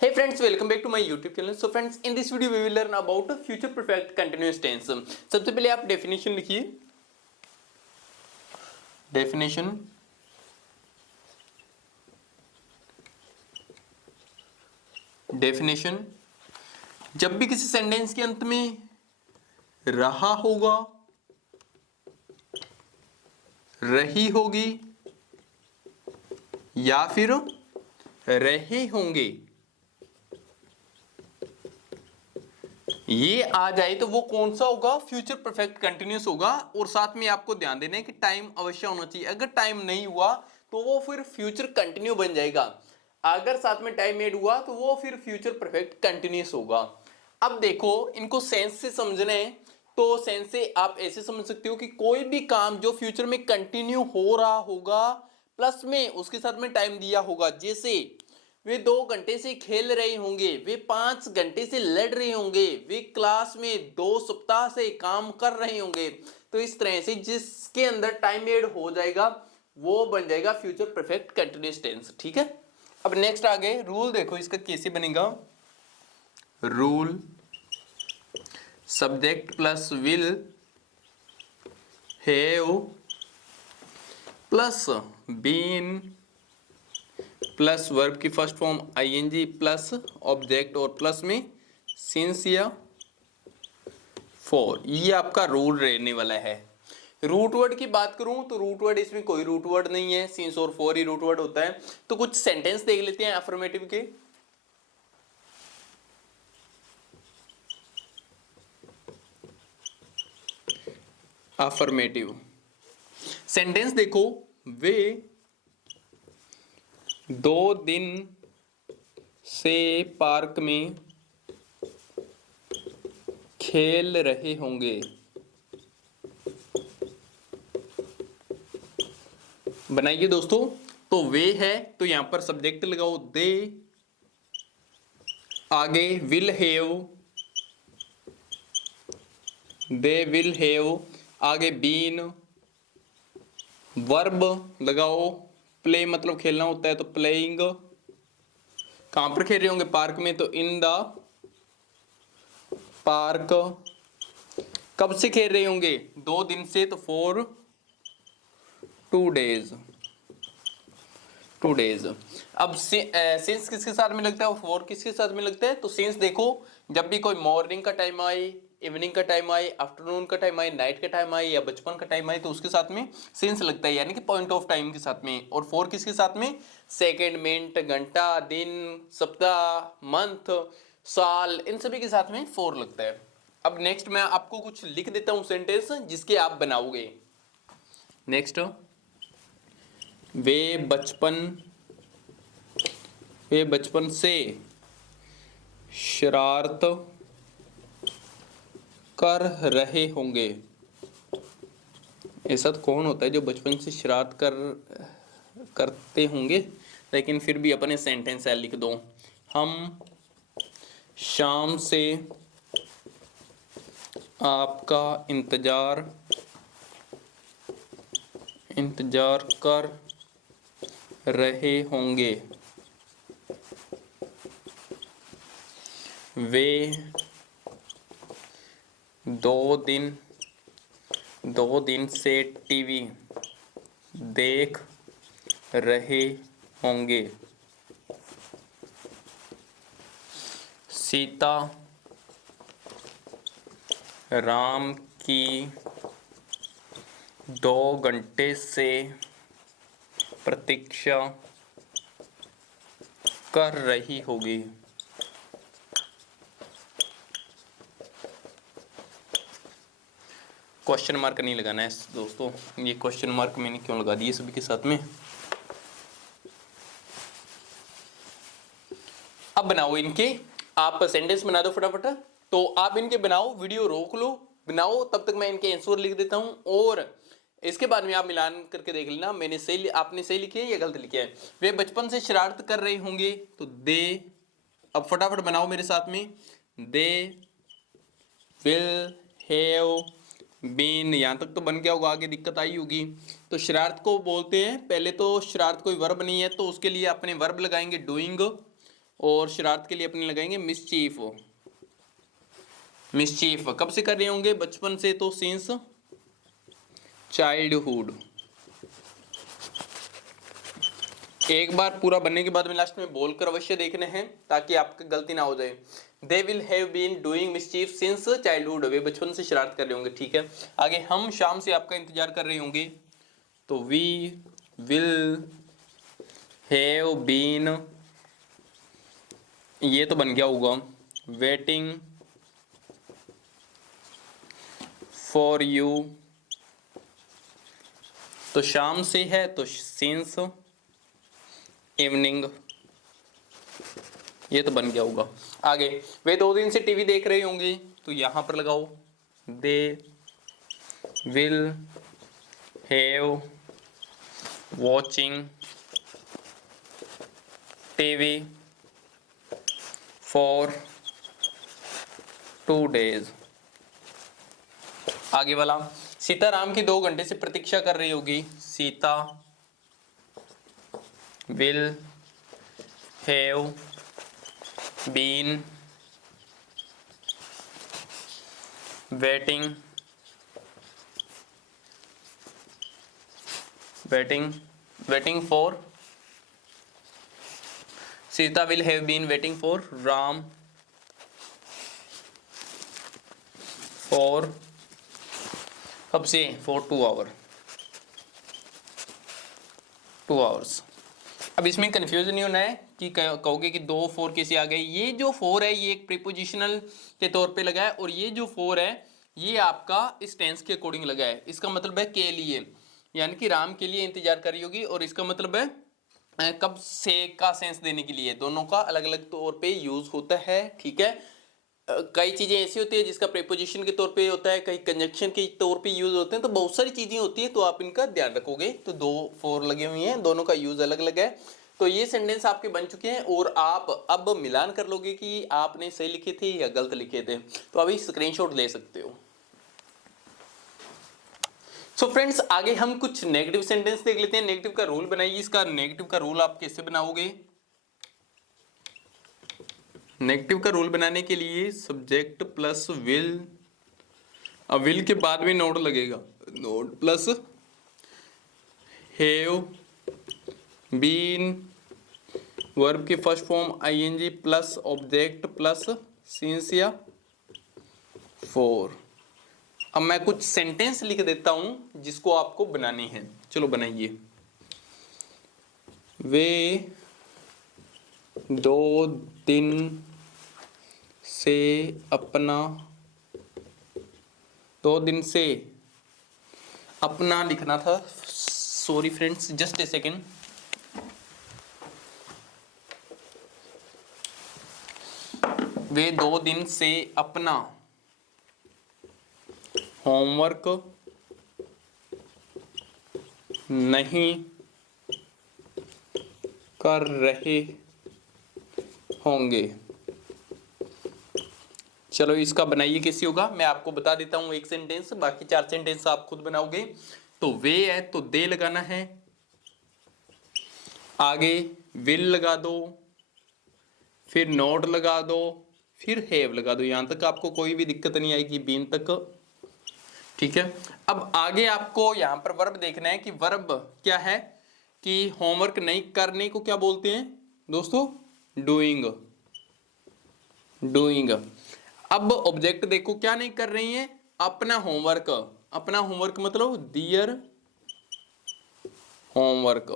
Hey friends, welcome back to my YouTube channel. So friends, in this video we will learn about future perfect continuous tense. सबसे पहले आप definition लिखिए. Definition definition जब भी किसी sentence के अंत में रहा होगा, रही होगी या फिर रहे होंगे, ये आ जाए तो वो कौन सा होगा? फ्यूचर परफेक्ट कंटिन्यूस होगा। और साथ में आपको ध्यान देना है कि टाइम अवश्य होना चाहिए। अगर टाइम नहीं हुआ तो वो फिर फ्यूचर कंटिन्यू बन जाएगा। अगर साथ में टाइम ऐड हुआ तो वो फिर फ्यूचर परफेक्ट कंटिन्यूस होगा। अब देखो, इनको सेंस से समझना है तो सेंस से आप ऐसे समझ सकते हो कि कोई भी काम जो फ्यूचर में कंटिन्यू हो रहा होगा प्लस में उसके साथ में टाइम दिया होगा। जैसे वे 2 घंटे से खेल रहे होंगे, वे 5 घंटे से लड़ रहे होंगे, वे क्लास में 2 सप्ताह से काम कर रहे होंगे। तो इस तरह से जिसके अंदर टाइम एड हो जाएगा वो बन जाएगा फ्यूचर परफेक्ट कंटिन्यूअस टेंस। ठीक है, अब नेक्स्ट आगे रूल देखो इसका कैसे बनेगा। Rule subject plus will have plus been plus verb की first form ING plus object और प्लस में सिंस या फॉर, ये आपका रूल रहने वाला है। रूट वर्ड की बात करूं तो रूट वर्ड इसमें कोई रूट वर्ड नहीं है, सिंस और फॉर ही रूट वर्ड होता है। तो कुछ सेंटेंस देख लेते हैं अफर्मेटिव के। अफर्मेटिव सेंटेंस देखो, वे 2 दिन से पार्क में खेल रहे होंगे। बनाइए दोस्तों। तो वे है तो यहां पर सब्जेक्ट लगाओ दे, आगे will have, they will have, आगे बीन, वर्ब लगाओ, प्ले मतलब खेलना होता है तो प्लेइंग, कहां पर खेल रहे होंगे? पार्क में, तो इन द पार्क। कब से खेल रहे होंगे? 2 दिन से, तो फॉर 2 डेज। 2 डेज। अब सिंस किसके साथ में लगता है और फॉर किसके साथ में लगता है? तो सिंस देखो, जब भी कोई मॉर्निंग का टाइम आए, इवनिंग का टाइम आए, आफ्टरनून का टाइम आए, नाइट का टाइम आए या बचपन का टाइम आए तो उसके साथ में सिंस लगता है, यानी कि पॉइंट ऑफ टाइम के साथ में। और फॉर किसके साथ में? सेकेंड, मिनट, घंटा, दिन, सप्ताह, मंथ, साल, इन सभी के साथ में फॉर लगता है। अब नेक्स्ट मैं आपको कुछ लिख देता हूं सेंटेंस जिसके आप बनाओगे। नेक्स्ट, वे बचपन से शरारत कर रहे होंगे। ऐसा तो कौन होता है जो बचपन से शरारत करते होंगे? लेकिन फिर भी अपने सेंटेंस है लिख दो। हम शाम से आपका इंतजार कर रहे होंगे। वे 2 दिन से टीवी देख रहे होंगे। सीता राम की 2 घंटे से प्रतीक्षा कर रही होगी। क्वेश्चन मार्क नहीं लगाना है दोस्तों, ये क्वेश्चन मार्क मैंने क्यों लगा दिए सभी के साथ में। अब बनाओ इनके, आप सेंटेंस बना दो फटाफट। तो आप इनके बनाओ, वीडियो रोक लो, बनाओ, तब तक मैं इनके आंसर लिख देता हूं और इसके बाद में आप मिलान करके देख लेना मैंने सही, आपने सही लिखे है या गलत लिखे है। वे बचपन से शरारत कर रहे होंगे तो दे, अब फटाफट बनाओ मेरे साथ में। दे विल हैव बीन, यहां तक तो बन गया होगा, आगे दिक्कत आई होगी। तो शरारत को बोलते हैं, पहले तो शरारत कोई वर्ब नहीं है तो उसके लिए अपने वर्ब लगाएंगे डूइंग, और शरारत के लिए अपने लगाएंगे मिसचीफ। मिसचीफ कब से कर रहे होंगे? बचपन से, तो सिंस चाइल्डहुड। एक बार पूरा बनने के बाद में लास्ट में बोलकर अवश्य देखने हैं ताकि आपकी गलती ना हो जाए। They will have been doing mischief since childhood, वे बचपन से शरारत कर रहे होंगे। ठीक है, आगे हम शाम से आपका इंतजार कर रहे होंगे, तो वी विल हैव बीन, ये तो बन गया होगा वेटिंग फॉर यू, तो शाम से है तो सिंस इवनिंग, ये तो बन गया होगा। आगे वे 2 दिन से टीवी देख रहे होंगे, तो यहां पर लगाओ दे will have watching TV for 2 days। आगे वाला, सीता राम की 2 घंटे से प्रतीक्षा कर रही होगी, Sita will have been waiting waiting for, Sita will have been waiting for Ram for, कब से? For 2 hours. अब इसमें कंफ्यूजन नहीं होना है कि कहोगे कि 2 4 कैसे आ गए। ये जो 4 है ये एक प्रीपोजिशनल के तौर पे लगा है, और ये जो 4 है ये आपका इस टेंस के अकॉर्डिंग लगा है। इसका मतलब है के लिए, यानी कि राम के लिए इंतजार कर रही होगी, और इसका मतलब है कब से का सेंस देने के लिए। दोनों का अलग अलग तौर पे यूज होता है। ठीक है, कई चीजें ऐसी होती है जिसका प्रीपोजिशन के तौर पे होता है, कई कंजक्शन के तौर पे यूज होते हैं, तो बहुत सारी चीजें होती है, तो आप इनका ध्यान रखोगे। तो 2 4 लगे हुए हैं, दोनों का यूज अलग अलग है। तो ये सेंटेंस आपके बन चुके हैं, और आप अब मिलान कर लोगे कि आपने सही लिखे थे या गलत लिखे थे। तो अभी स्क्रीनशॉट ले सकते हो। सो फ्रेंड्स, आगे हम कुछ नेगेटिव सेंटेंस देख लेते हैं। नेगेटिव का रूल बनाइए। इसका नेगेटिव का रूल आप कैसे बनाओगे? नेगेटिव का रूल बनाने के लिए सब्जेक्ट प्लस विल, अब विल के बाद में नोट लगेगा, not plus have been, verb की first form ING plus object plus since या फॉर। अब मैं कुछ सेंटेंस लिख देता हूं जिसको आपको बनानी है। चलो बनाइए। वे 2 दिन से अपना, 2 दिन से अपना लिखना था, sorry friends, just a second. वे 2 दिन से अपना होमवर्क नहीं कर रहे होंगे। चलो इसका बनाइए, कैसे होगा मैं आपको बता देता हूं एक सेंटेंस, बाकी 4 सेंटेंस आप खुद बनाओगे। तो वे है तो दे लगाना है, आगे विल लगा दो, फिर नॉट लगा दो, फिर हैव लगा दो। यहां तक आपको कोई भी दिक्कत नहीं आएगी, बीन तक। ठीक है, अब आगे आपको यहां पर वर्ब देखना है कि वर्ब क्या है, कि होमवर्क नहीं करने को क्या बोलते हैं दोस्तों? डूइंग। डूइंग। अब ऑब्जेक्ट देखो क्या नहीं कर रही है? अपना होमवर्क। अपना होमवर्क मतलब दियर होमवर्क।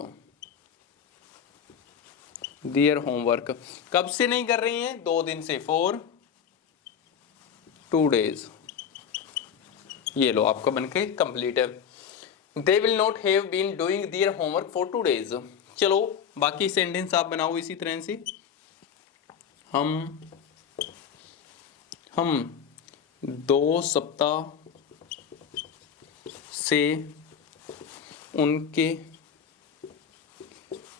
दियर होमवर्क कब से नहीं कर रही हैं? 2 दिन से, फॉर 2 days। ये लो आपका बनके कंप्लीट है। They will not have been doing their homework for 2 days। चलो बाकी सेंटेंस आप बनाओ इसी तरह से। हम 2 सप्ताह से उनके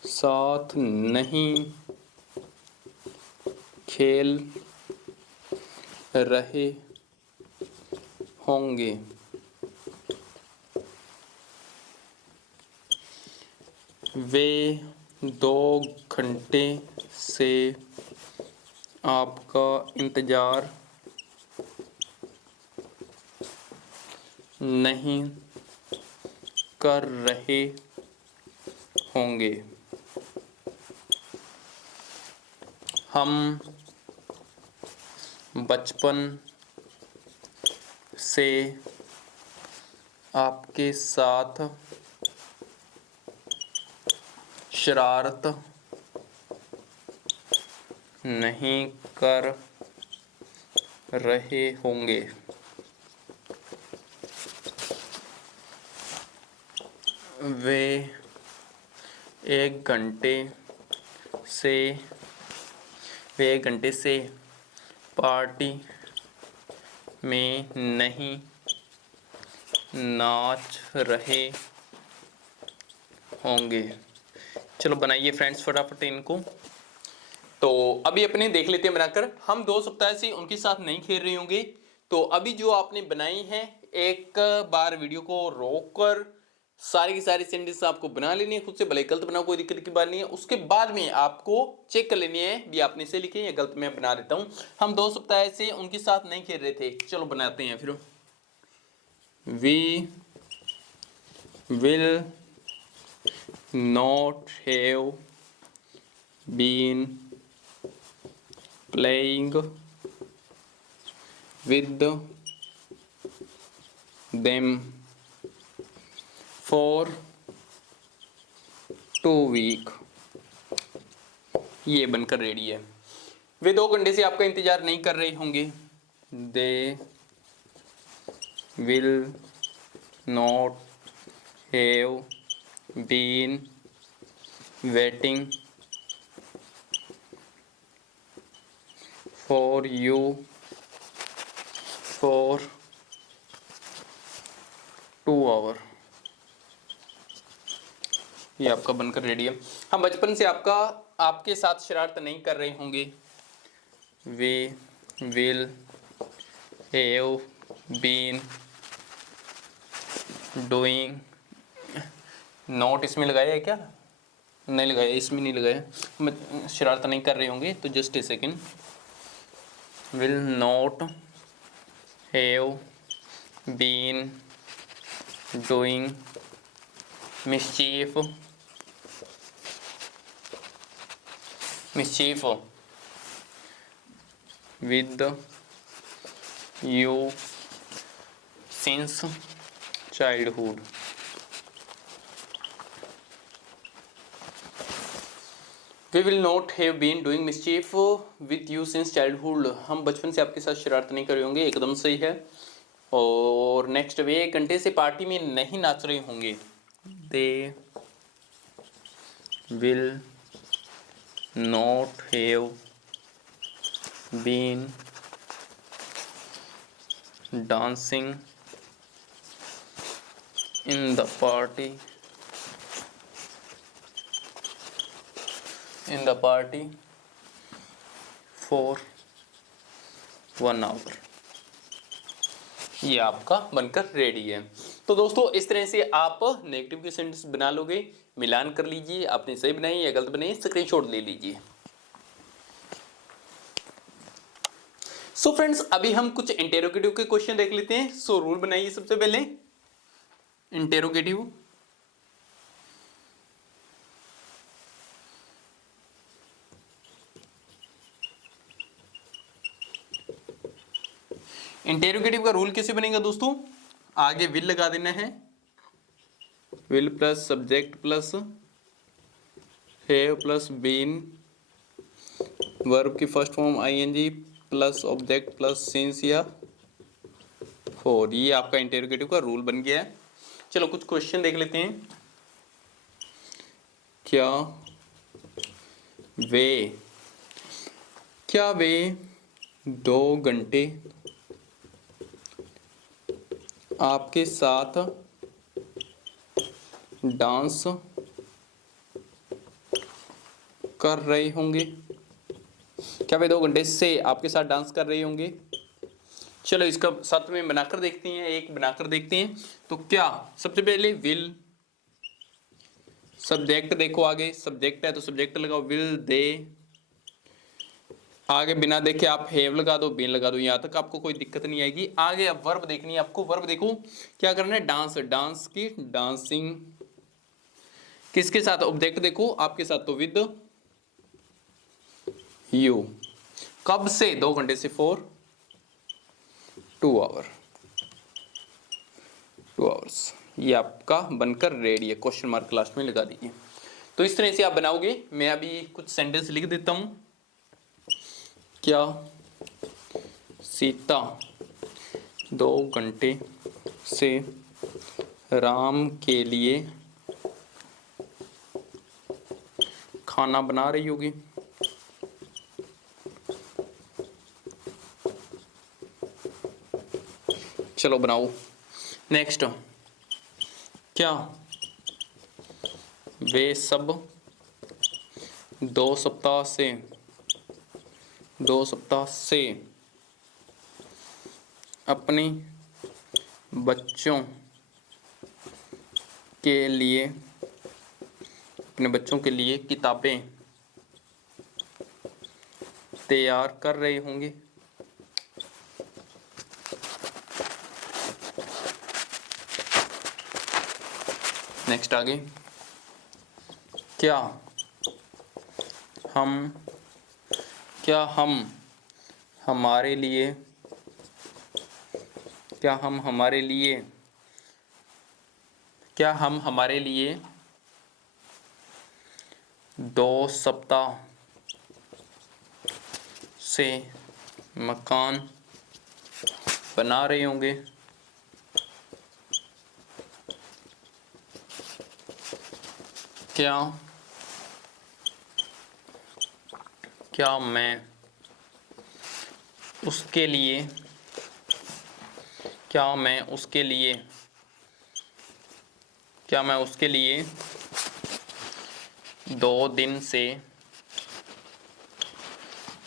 साथ नहीं खेल रहे होंगे। वे 2 घंटे से आपका इंतज़ार नहीं कर रहे होंगे। हम बचपन से आपके साथ शरारत नहीं कर रहे होंगे। वे एक घंटे से पार्टी में नहीं नाच रहे होंगे। चलो बनाइए फ्रेंड्स फटाफट इनको। तो अभी अपने देख लेते हैं बनाकर। हम 2 सप्ताह से उनके साथ नहीं खेल रहे होंगे। तो अभी जो आपने बनाई है, एक बार वीडियो को रोककर सारी की सारी सेंटेंस आपको बना लेनी है खुद से, भले गलत बनाओ कोई दिक्कत की बात नहीं है। उसके बाद में आपको चेक कर लेनी है भी आपने से लिखे या गलत मैं बना देता हूं। हम 2 सप्ताह से उनके साथ नहीं खेल रहे थे। चलो बनाते हैं फिर। We will not have been playing with them for 2 week. ये बनकर रेडी है। वे 2 घंटे से आपका इंतजार नहीं कर रहे होंगे। They will not have been waiting for you for 2 hour. ये आपका बनकर रेडी है। हम बचपन से आपके साथ शरारत नहीं कर रहे होंगे। We will have been doing, not इसमें लगाया है क्या? नहीं लगाया, इसमें नहीं लगाया। शरारत नहीं कर रहे होंगे तो just a second. Will not have been doing mischief with you since childhood। We will not have been doing mischief with you since childhood। हम बचपन से आपके साथ शरारत नहीं कर रहे होंगे, एकदम सही है। और नेक्स्ट, वे 1 घंटे से पार्टी में नहीं नाच रहे होंगे। They will not have been dancing in the party for 1 hour। ये आपका बनकर रेडी है। तो दोस्तों इस तरह से आप नेगेटिव के सेंटेंस बना लोगे। मिलान कर लीजिए, आपने सही बनाई या गलत बनाई, स्क्रीनशॉट ले लीजिए। सो फ्रेंड्स अभी हम कुछ इंटेरोगेटिव के क्वेश्चन देख लेते हैं। सो रूल बनाइए सबसे पहले। इंटेरोगेटिव का रूल कैसे बनेगा दोस्तों? आगे विल लगा देना है। Will plus subject plus have plus been, verb की first form ING plus object plus since या फॉर। ये आपका इंटेरोगेटिव का रूल बन गया है। चलो कुछ क्वेश्चन देख लेते हैं। क्या वे 2 घंटे आपके साथ डांस कर रहे होंगे? क्या वे 2 घंटे से आपके साथ डांस कर रहे होंगे? चलो इसका साथ में बनाकर देखते हैं, एक बनाकर देखते हैं। तो क्या सबसे पहले विल, सब्जेक्ट देखो, आगे सब्जेक्ट है तो सब्जेक्ट लगाओ। विल दे आगे बिना देखे आप हैव लगा दो, बीन लगा दो, यहाँ तक आपको कोई दिक्कत नहीं आएगी। आगे अब वर्ब देखनी है आपको। वर्ब देखो क्या करना है, डांस, डांस की डांसिंग, किसके साथ, ऑब्जेक्ट देखो आपके साथ तो विद यू, कब से, 2 घंटे से, फॉर 2 आवर, 2 आवर्स। ये आपका बनकर रेडी है, क्वेश्चन मार्क लास्ट में लगा दीजिए। तो इस तरह से आप बनाओगे। मैं अभी कुछ सेंटेंस लिख देता हूं। क्या सीता 2 घंटे से राम के लिए खाना बना रही होगी। चलो बनाओ। नेक्स्ट, क्या वे सब 2 सप्ताह से अपने बच्चों के लिए किताबें तैयार कर रहे होंगे। नेक्स्ट आगे, क्या हम हमारे लिए 2 सप्ताह से मकान बना रहे होंगे। क्या मैं उसके लिए 2 दिन से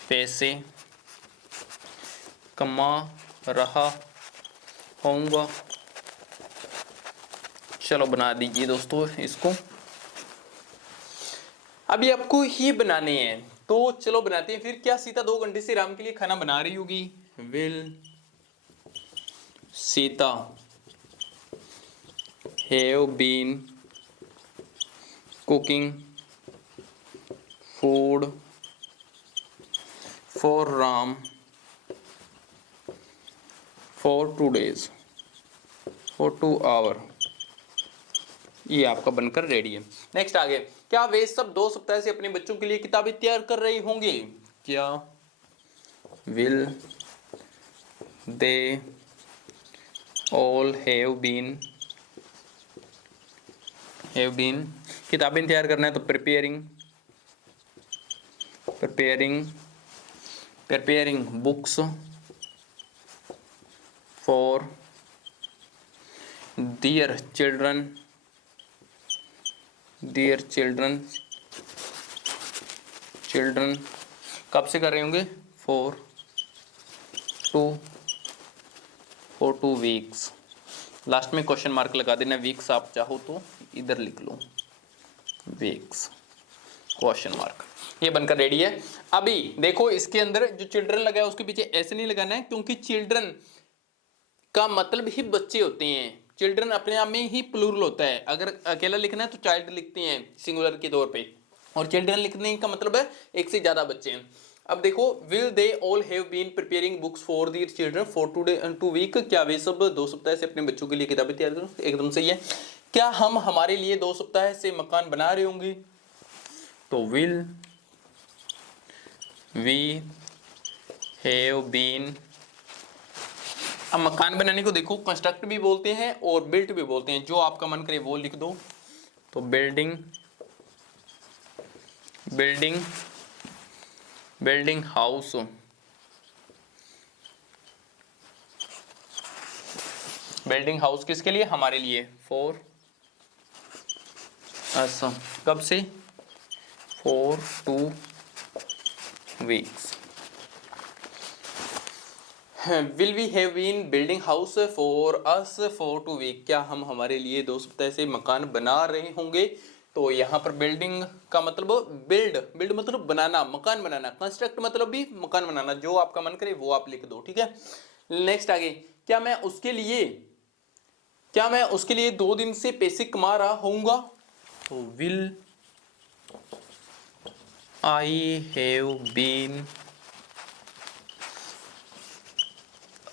पैसे कमा रहा होऊंगा। चलो बना दीजिए दोस्तों इसको। अभी आपको ये बनाने हैं तो चलो बनाते हैं फिर। क्या सीता 2 घंटे से राम के लिए खाना बना रही होगी। Will Sita have been cooking food for Ram for 2 days for 2 hours। ये आपका बनकर रेडी है। नेक्स्ट आगे, क्या वे सब 2 सप्ताह से अपने बच्चों के लिए किताबें तैयार कर रहे होंगे। क्या will they all have been किताबें तैयार करना है तो preparing books for their children कब से कर रहे होंगे, फॉर 2 वीक्स। लास्ट में क्वेश्चन मार्क लगा देना। वीक्स आप चाहो तो इधर लिख लो, वीक्स क्वेश्चन मार्क। ये बनकर रेडी है। अभी देखो इसके अंदर जो चिल्ड्रन लगा है उसके पीछे ऐसे नहीं लगाना है, क्योंकि चिल्ड्रन का मतलब ही बच्चे होते हैं। चिल्ड्रन अपने आप में ही प्लूरल होता है। अगर अकेला लिखना है तो चाइल्ड लिखते हैं सिंगुलर के तौर पे, और चिल्ड्रन लिखने का मतलब है एक से ज्यादा बच्चे हैं। अब देखो, will they all have been preparing books for their children for 2 week. क्या वे सब 2 सप्ताह से अपने बच्चों के लिए किताबें तैयार करो, एकदम सही है। क्या हम हमारे लिए 2 सप्ताह से मकान बना रहे होंगे, तो विल वी हैव बीन। अब मकान बनाने को देखो कंस्ट्रक्ट भी बोलते हैं और बिल्ट भी बोलते हैं, जो आपका मन करे वो लिख दो। तो बिल्डिंग हाउस, बिल्डिंग हाउस किसके लिए, हमारे लिए, फॉर अस। कब से, for 2 weeks. Will we have been building house for us for 2 week. क्या हम हमारे लिए 2 सप्ताह से मकान बना रहे होंगे, तो यहाँ पर बिल्डिंग का मतलब बिल्ड मतलब बनाना, मकान बनाना, कंस्ट्रक्ट मतलब भी मकान बनाना, जो आपका मन करे वो आप लिख दो, ठीक है। नेक्स्ट आगे, क्या मैं उसके लिए 2 दिन से पैसे कमा रहा होऊंगा, तो will I have been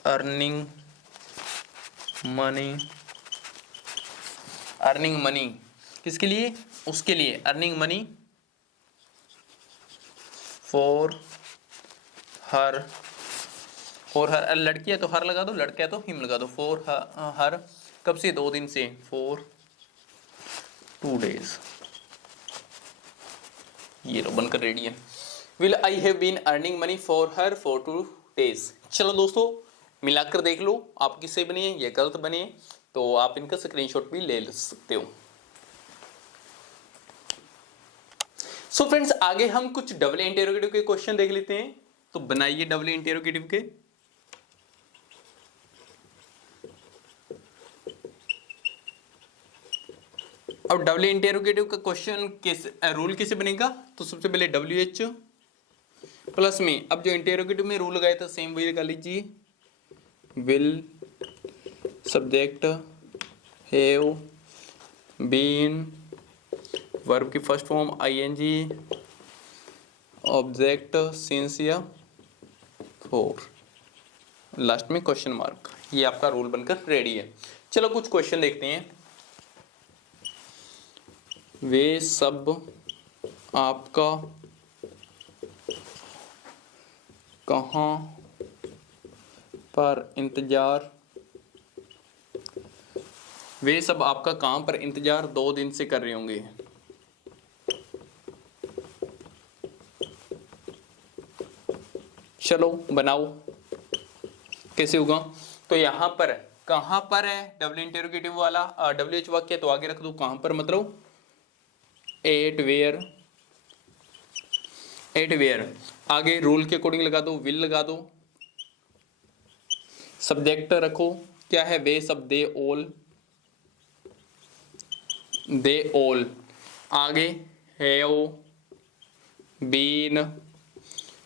earning money किसके लिए, उसके लिए, अर्निंग मनी फॉर हर, लड़की है तो हर लगा दो, लड़का है तो हिम लगा दो, फॉर हर, कब से, 2 दिन से, फॉर 2 days। ये लो बनकर रेडी है, will I have been earning money for her for 2 days। चलो दोस्तों मिलाकर देख लो आप किससे बनी है, ये गलत बने हैं, तो आप इनका स्क्रीनशॉट भी ले सकते हो। सो फ्रेंड्स आगे हम कुछ डबल इंटेरोगेटिव के क्वेश्चन देख लेते हैं, तो बनाइए डबल इंटेरोगेटिव के। अब डबल इंटेरोगेटिव का क्वेश्चन कैसे, रूल कैसे बनेगा, तो सबसे पहले WH प्लस में, अब जो इंटेरोगेटिव में रूल लगाया था सेम वही लगा लीजिए, will subject have been, verb की first form ING, object since या फॉर, लास्ट में क्वेश्चन मार्क। ये आपका रूल बनकर रेडी है। चलो कुछ क्वेश्चन देखते हैं। वे सब आपका कहाँ पर इंतजार, वे सब आपका कहाँ पर इंतजार 2 दिन से कर रहे होंगे। चलो बनाओ कैसे होगा, तो यहाँ पर कहाँ पर है डबल इंटेरोगेटिव वाला, WH वाक्य, तो आगे रख दो कहाँ पर, मतलब एट वेयर, आगे रूल के अकॉर्डिंग लगा दो, विल लगा दो, सब्जेक्ट रखो क्या है, वे सब, दे ऑल, आगे हैव बीन,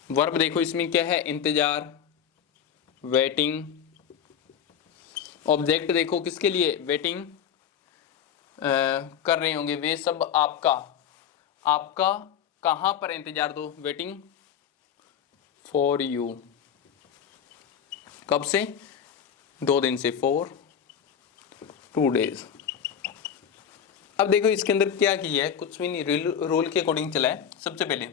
वर्ब देखो इसमें क्या है, इंतजार, वेटिंग, ऑब्जेक्ट देखो किसके लिए, वेटिंग कर रहे होंगे, वे सब आपका कहां पर इंतजार, दो वेटिंग फॉर यू, कब से, 2 दिन से, फॉर 2 days। अब देखो इसके अंदर क्या किया है, कुछ भी नहीं, रूल के अकॉर्डिंग चला है। सबसे पहले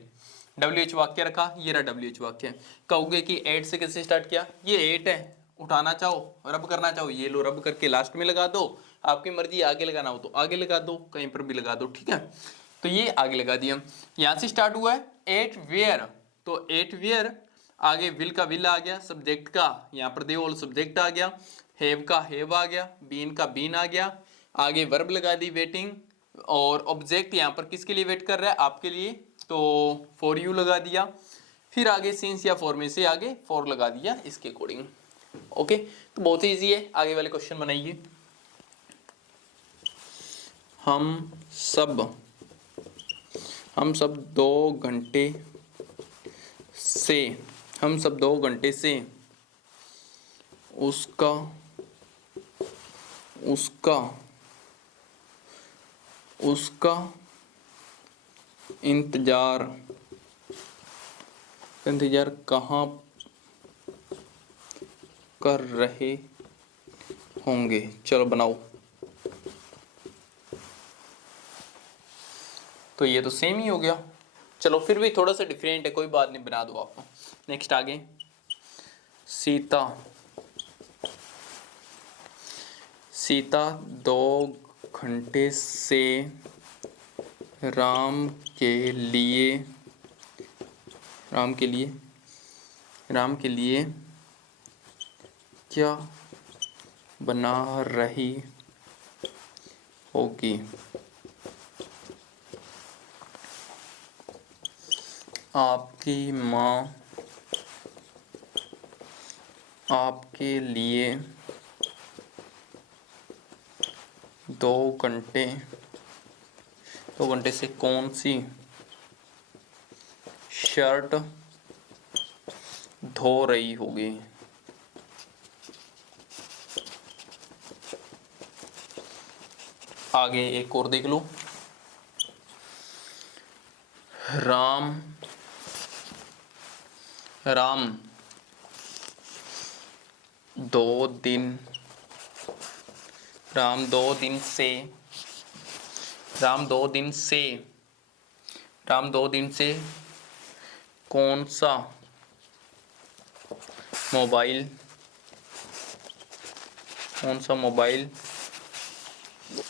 WH वाक्य रखा, ये रहा WH वाक्य। कहोगे कि 8 से कैसे स्टार्ट किया, ये 8 है, उठाना चाहो रब करना चाहो ये लो, रब करके लास्ट में लगा दो, आपकी मर्जी, आगे लगाना हो तो आगे लगा दो, कहीं पर भी लगा दो, ठीक है। तो ये आगे लगा दिया, यहां से स्टार्ट हुआ है 8 वेयर, तो 8 वेयर, आगे विल का विल आ गया, सब्जेक्ट का यहाँ पर दे ऑल सब्जेक्ट आ गया, हैव का हैव आ गया, बीन का बीन आ गया, आगे वर्ब लगा दी वेटिंग, और ऑब्जेक्ट यहाँ पर किसके लिए वेट कर रहा है, आपके लिए, तो फॉर यू लगा दिया, फिर आगे सिंस या फॉर में से आगे फॉर लगा दिया इसके अकॉर्डिंग। ओके, तो बहुत ही इजी है, आगे वाले क्वेश्चन बनाइए। हम सब 2 घंटे से उसका इंतजार कहाँ कर रहे होंगे। चलो बनाओ, तो ये तो सेम ही हो गया, चलो फिर भी थोड़ा सा डिफरेंट है, कोई बात नहीं, बना दो आप। नेक्स्ट आगे, सीता 2 घंटे से राम के लिए क्या बना रही होगी। आपकी माँ आपके लिए 2 घंटे 2 घंटे से कौन सी शर्ट धो रही होगी? आगे एक और देख लो। राम राम 2 दिन राम 2 दिन से राम 2 दिन से राम 2 दिन से कौन सा मोबाइल कौन सा मोबाइल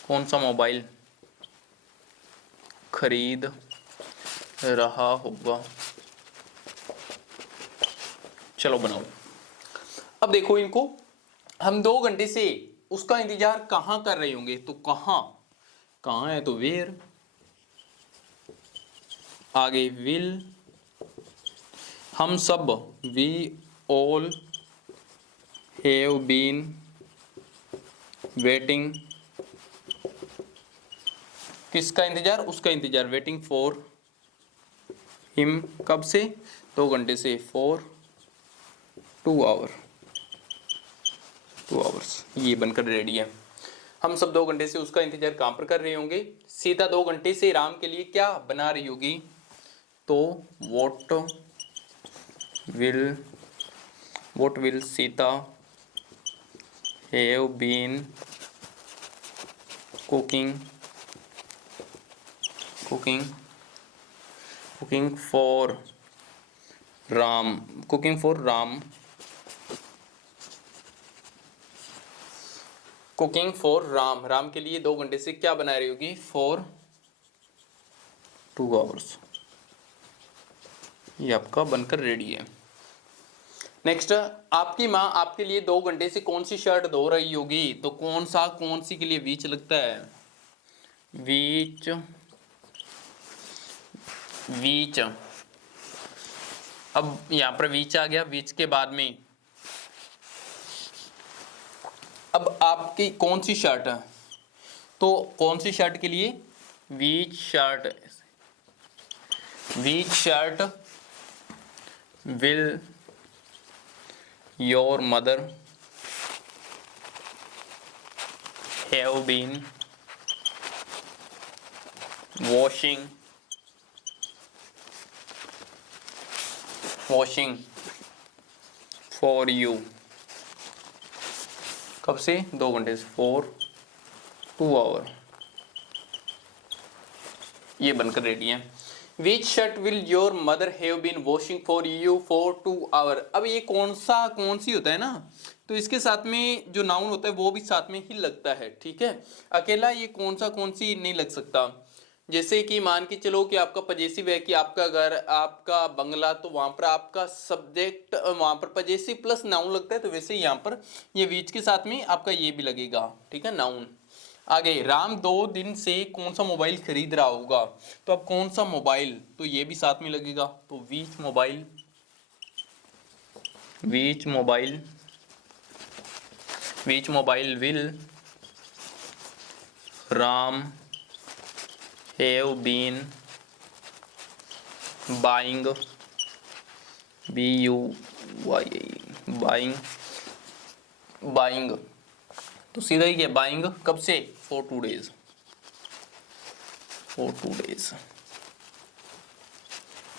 कौन सा मोबाइल खरीद रहा होगा? चलो बनाओ। अब देखो इनको, हम 2 घंटे से उसका इंतजार कहाँ कर रहे होंगे, तो कहाँ कहाँ है, तो वेयर। आगे विल, हम सब we all have been waiting, किसका इंतजार, उसका इंतजार, वेटिंग फॉर हिम, कब से, 2 घंटे से, फॉर 2 आवर्स। ये बनकर रेडी है। हम सब 2 घंटे से उसका इंतजार कहाँ पर कर रहे होंगे? सीता 2 घंटे से राम के लिए क्या बना रही होगी? तो what will Sita have been cooking for Ram Ram के लिए 2 घंटे से क्या बना रही होगी? For 2 hours. ये आपका बनकर रेडी है। नेक्स्ट, आपकी माँ आपके लिए 2 घंटे से कौन सी शर्ट धो रही होगी? तो कौन सी के लिए वीच लगता है? वीच। अब यहां पर वीच आ गया। वीच के बाद में अब आपकी कौन सी शर्ट है, तो कौन सी शर्ट के लिए? Which shirt will your mother have been washing for you, कब से? 2 घंटे से, फॉर 2 आवर। ये बनकर रेडी है। Which shirt will your mother have been washing for you for 2 hour. अब ये कौन सी होता है ना, तो इसके साथ में जो नाउन होता है वो भी साथ में ही लगता है, ठीक है। अकेला ये कौन सी नहीं लग सकता। जैसे कि मान के चलो कि आपका पजेसिव है कि आपका घर, आपका बंगला, तो वहां पर आपका सब्जेक्ट वहां पर पजेसिव प्लस नाउन लगता है, तो वैसे यहाँ पर ये विच के साथ में आपका ये भी लगेगा, ठीक है, नाउन। आगे, राम 2 दिन से कौन सा मोबाइल खरीद रहा होगा? तो अब कौन सा मोबाइल, तो ये भी साथ में लगेगा, तो which mobile will Ram have been buying, buying, तो सीधा ही है बाइंग, कब से? For 2 days.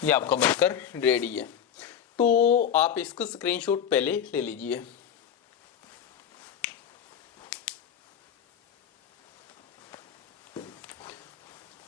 ये आपका बनकर रेडी है। तो आप इसका स्क्रीनशॉट पहले ले लीजिए।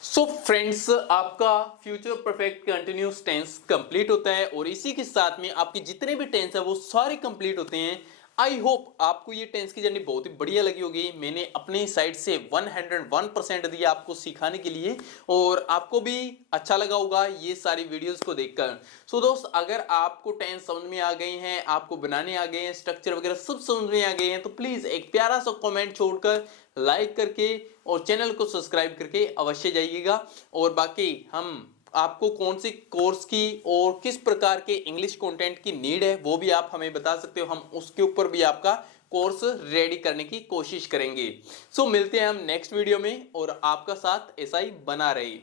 सो फ्रेंड्स, आपका future perfect continuous tense complete होता है और इसी के साथ में आपके जितने भी टेंस है वो सारे कंप्लीट होते हैं। आई होप आपको ये टेंस की जर्नी बहुत ही बढ़िया लगी होगी। मैंने अपनी साइड से 101% दिया आपको सिखाने के लिए और आपको भी अच्छा लगा होगा ये सारी वीडियोस को देखकर। सो दोस्त, अगर आपको टेंस समझ में आ गए हैं, आपको बनाने आ गए हैं, स्ट्रक्चर वगैरह सब समझ में आ गए हैं, तो प्लीज एक प्यारा सा कमेंट छोड़कर, लाइक करके और चैनल को सब्सक्राइब करके अवश्य जाइएगा। और बाकी हम आपको कौन सी कोर्स की और किस प्रकार के इंग्लिश कंटेंट की नीड है वो भी आप हमें बता सकते हो, हम उसके ऊपर भी आपका कोर्स रेडी करने की कोशिश करेंगे। सो मिलते हैं हम नेक्स्ट वीडियो में और आपका साथ ऐसा ही बना रहे।